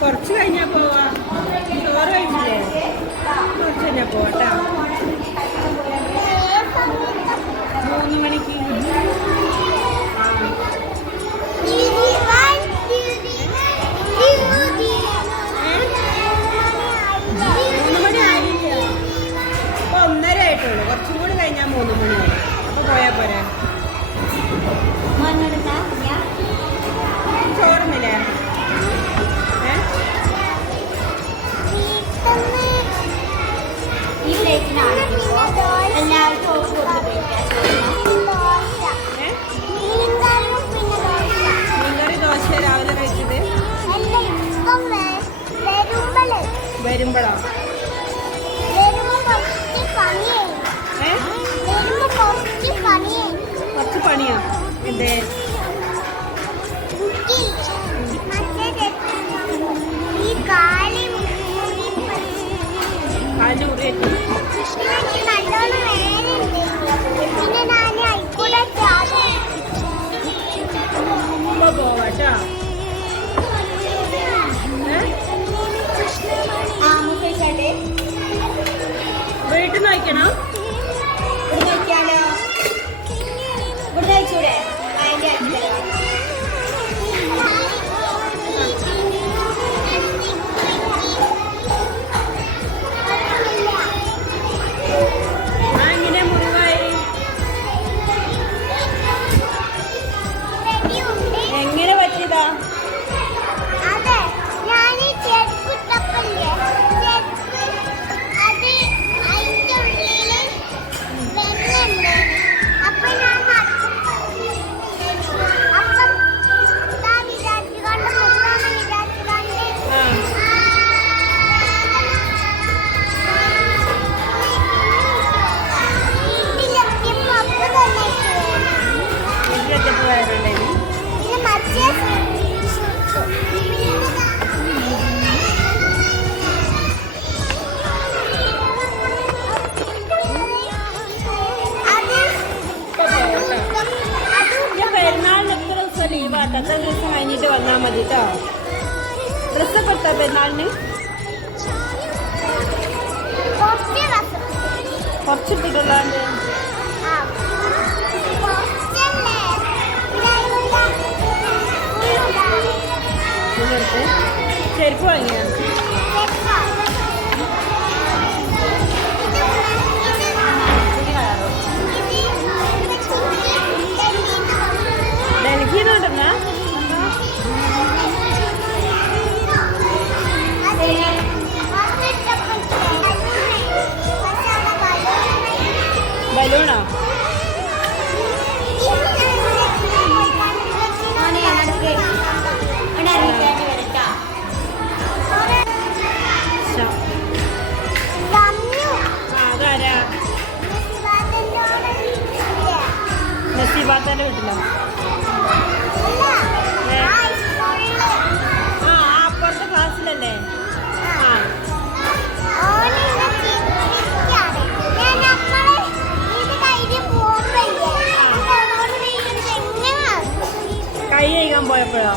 കുറച്ച് കഴിഞ്ഞാൽ പോവാ. ചോറ് കഴിച്ചില്ലേ? കുറച്ച് കഴിഞ്ഞാൽ പോവാട്ടാ. 3 മണിക്ക്. 3 മണി ആയില്ല. ഇപ്പൊ 1:30 ആയിട്ടുള്ളൂ. കുറച്ചും കൂടി കഴിഞ്ഞാൽ 3 മണിയായി. അപ്പൊ പോയാ പോരെ? ചോറുന്നില്ലേ? ഈ പ്ലേറ്റിനാണ് എല്ലാവരും ചോറ് മീൻകറി ദോശ രാവിലെ കഴിച്ചത് വരുമ്പോഴോ? കുറച്ച് പണിയാ. എന്തേ? കാലിന് മുറിയേറ്റു. പോവാട്ടോ. വീട്ടിൽ നിന്ന് വയ്ക്കണോ? നോക്കിയാലോ? ഇവിടെ കഴിച്ചൂടെ? അതിന്റെ അടുത്ത് ലീവാട്ടോ. അത്ര ദിവസം കഴിഞ്ഞിട്ട് വന്നാൽ മതി കേട്ടോ. ഡ്രസ്സൊക്കെ എടുത്താ പെരുന്നാളിന്? കുറച്ചിട്ടിട്ടുള്ളാണ്ട് ചെരുപ്പ് വാങ്ങിയ ഡൽഹിന്നുണ്ടെന്നാ? ബലൂണോ? അതാരാ? നസീബാത്തന്റെ വീട്ടിലോ? അപ്പുറത്തെ ക്ലാസ്സിലല്ലേ? കൈ കഴുകാൻ പോയപ്പോഴോ?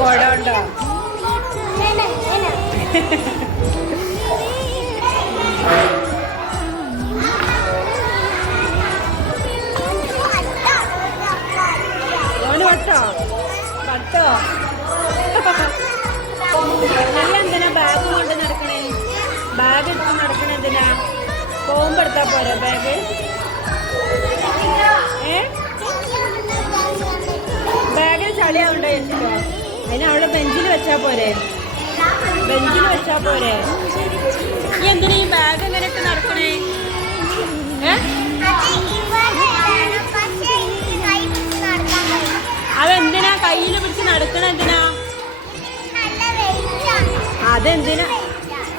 കുട ഉണ്ടോ? ഓന് വട്ടോ? വട്ടോ? എന്തിനാ ബാഗ് കൊണ്ട് നടക്കണേ? ബാഗ് എടുത്ത് നടക്കണ എന്തിനാ? പോകുമ്പോ എടുത്താ പോരാ ബാഗ്? ബാഗിൽ ചളിയാവുണ്ടോ വെച്ചിട്ടോ? അതിന് അവിടെ ബെഞ്ചിൽ വെച്ചാ പോരെ? ബെഞ്ചിൽ വെച്ചാ പോരെ? ഈ എന്തിനാ ഈ ബാഗ് എങ്ങനെ ഇട്ട് നടക്കണേ? അതെന്തിനാ കയ്യിൽ പിടിച്ച് നടക്കണ? എന്തിനാ? അതെന്തിനാ?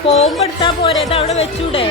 പോകുമ്പോ എടുത്താ പോരെ? അത് അവിടെ വെച്ചൂടെ?